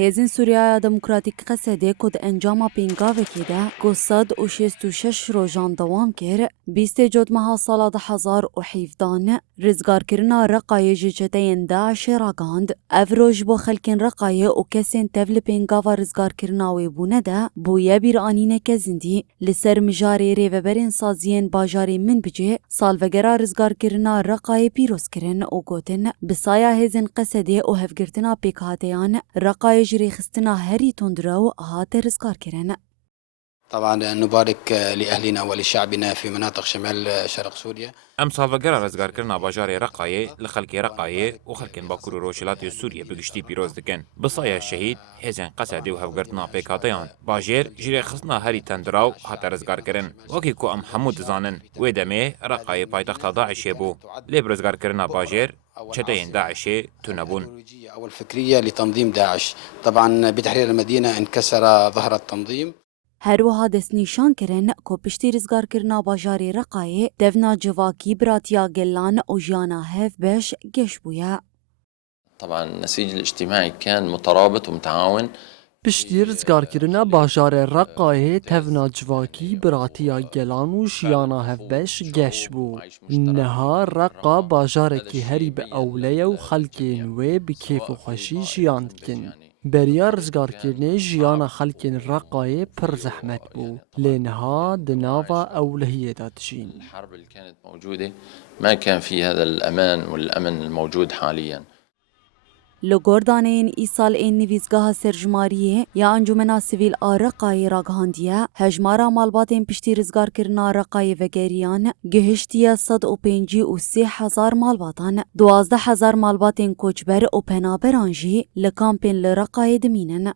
هێزن سووریا دموکراتیک قەسەدێ کۆ di encama pêngavekê de ku 166 rojan dewam kir, bîstê cotmeha sala 2017 rizgarkirina Reqayê ji çeteyên Daişê ragihand. Ev roj ji bo xelkên Reqayê û kesên tev li pêngava rizgarkirina wê bûne de bûye bîranîneke zindî. Li ser mijarê rêveberên saziyên bajarê Minbicê salvegera rizgarkirina Reqayê pîroz kirin û gotin bi saya hêzên qesedê û hevgirtina pêkhateyan Reqayê ji rêxistina herî tundrew hate rizgarkirin. طبعا نبارك لأهلنا ولشعبنا في مناطق شمال شرق سوريا. ام سالڤگەرە ڕێزگارکردنا باژارê Reqayê li xelkê Reqayê û xelkên Bakur û Rojhilatê Sûriyê bi giştî pîroz dikin. Bi saya şehîd, hêzên qesedê û hevgirtina pêkhateyan bajêr ji rêxistina herî tendiraw hate rizgarkirin. Wekî ku em hemû dizanin, wê demê Reqayê paytexta Daişê bû. Lê bi rizgarkirina bajêr çeteyên Daişê tunebûn. أو الفكرية لتنظيم داعش. طبعا بتحرير المدينة انكسر ظهر التنظيم. هەروەها دەستنیشان kirin ku piştî rizgarkirina bajarê Reqayê devna civakî, biratiya gelan û jiyana hev beş geş bûye. طبعا النسيج الاجتماعي كان مترابط ومتعاون. پشتی rizgarkirina bajarê Reqayê tevna civakî, biratiya gelan û jiyana hevbeş geş bû. Niha Reqa bajarekî herî bi ewleye û xelkên wê bi kêf û xweşî jiyan dikin. Beriya rizgarkirinê jiyana xelkên Reqayê pir zehmet bû. Lê niha di nava ewlehiyê de dijîn. الحرب اللي كانت موجودة ما كان في هذا الأمان والأمن الموجود حاليا. Li gordaneyên îsal ên nivîzgeha serjmariyê ya Encumena Sivîl a Reqayê ragihandiye, hejmara malbatên piştî rizgarkirina Reqayê vegeriyan gihiştiye 153,000 malbatan. 12,000 malbatên koçber û penaberan jî li kampên li Reqayê dimînin.